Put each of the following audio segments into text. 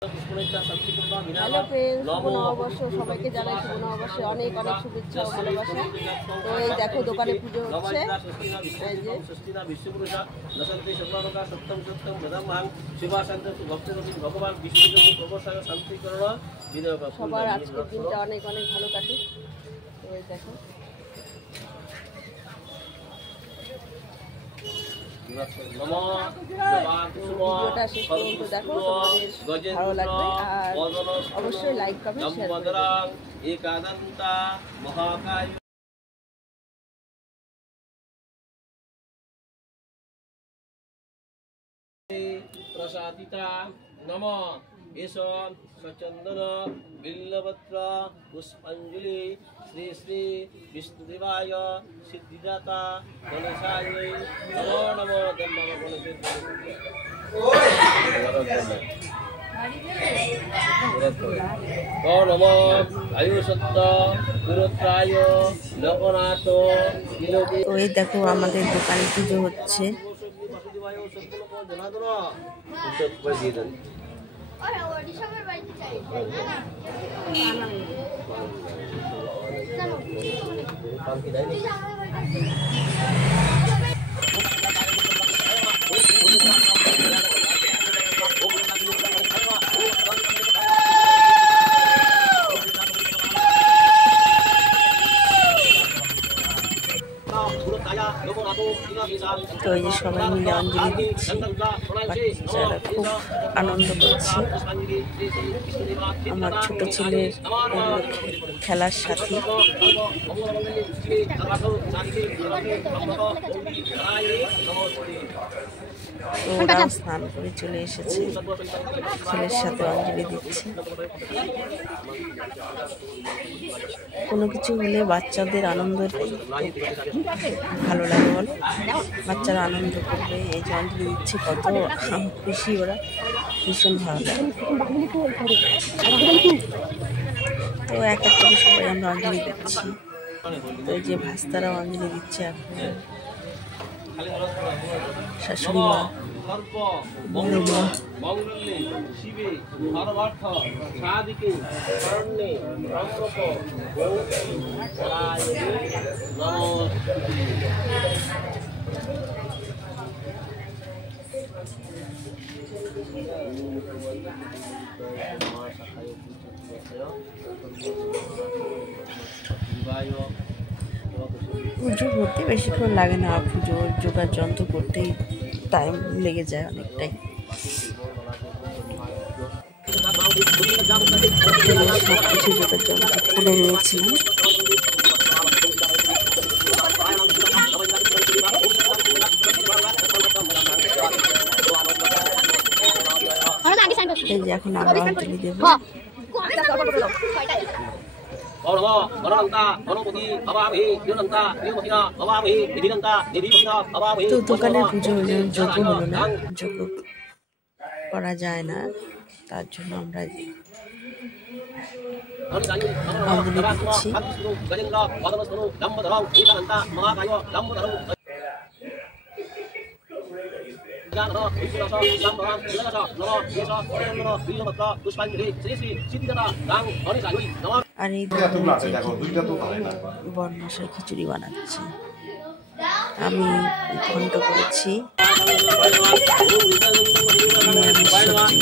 Hello friends, শুভ নববর্ষ সবাইকে জানাই। শুভ নববর্ষে অনেক অনেক শুভেচ্ছা ও ভালোবাসা। তো এই দেখো দোকানে পুজো হচ্ছে। সবার আজকের দিনটা অনেক অনেক ভালো কাটুক। তো এই দেখো ভিডিওটা শেষ পর্যন্ত দেখো, তোমাদের ভালো লাগবে। আর অবশ্যই লাইক কমেন্ট শেয়ার করবে। प्रसादिता नमः एषो सचंदन बिल्लपत्र पुष्पांजलि श्री श्री विष्णुदेवाय सिद्धिदाता गणेशाय नमो नमो नमः नमो आयुषत्त पुरुत्राय लोकनाथ। তো এই দেখো আমাদের দোকানে পুজো হচ্ছে। তো এই যে সবাই মিলে অঞ্জলি দিচ্ছি, বাচ্চারা খুব আনন্দ করছে। আমার ছোট ছেলের খেলার সাথী। তো ওরা স্নান করে চলে এসেছে, ছেলের সাথে অঞ্জলি দিচ্ছে। কোনো কিছু হলে বাচ্চাদের আনন্দটাই ভালো লাগে, বল বাচ্চারা আনন্দ করবে। এই যে অঞ্জলি দিচ্ছে, কত খুশি ওরা, ভীষণ ভালো লাগে। তো এক এক করে সবাই আমরা অঞ্জলি দিচ্ছি। তো এই যে ভাস্তারা অঞ্জলি দিচ্ছে এখন, শাশুড়ি মা, বড় মা। পুজো করতে বেশিক্ষণ লাগে না, পুজো জোগাড় যন্ত্র করতেই টাইম লেগে যায় অনেকটাই। সব কিছু জোগাড় যন্ত্র করে নিয়েছিলাম। এই যে এখন আমরা অঞ্জলি দেবো। তো দোকানের পুজো হলো, যোগ্য হলো না, যোগ্য করা যায় না, তার জন্য আমরা অঞ্জলি দিচ্ছি। আর এই বর্ণাশয় খিচুড়ি বানাচ্ছে, আমি ঘন্ট করেছি, নিরামিষ সবজি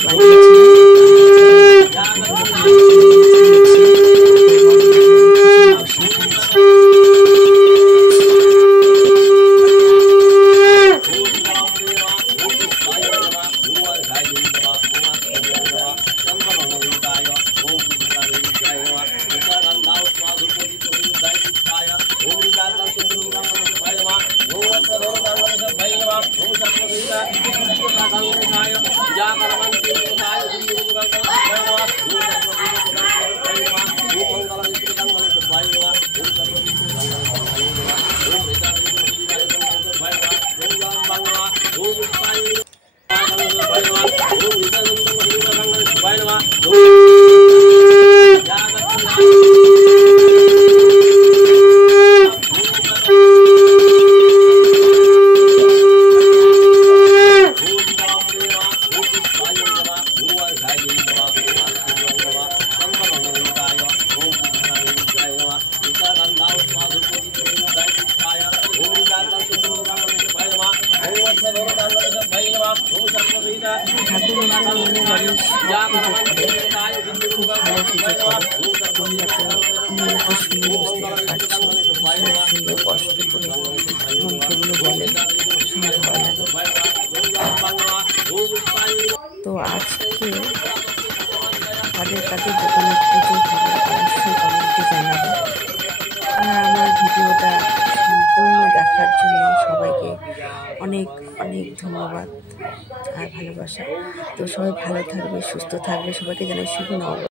ঠাকুর মশাই মনে বাড়ির সব পুজো করে, খুব ভালো পুজো করে। তোমরা তো মন্ত্র শুনে বুঝতে পারছো ভীষণ সুন্দর কষ্ট করে মন্ত্রগুলো বলে, শুনে ভালো লাগে। তো আজকে কাদের কাদের দোকানে পুজো হবে অবশ্যই কমেন্টে জানাবে। আর আমার ভিডিওটা সম্পূর্ণ দেখার জন্য সবাইকে অনেক অনেক ধন্যবাদ আর ভালোবাসা। তো সবাই ভালো থাকবে, সুস্থ থাকবে, সবাইকে জানাই শুভ নববর্ষ।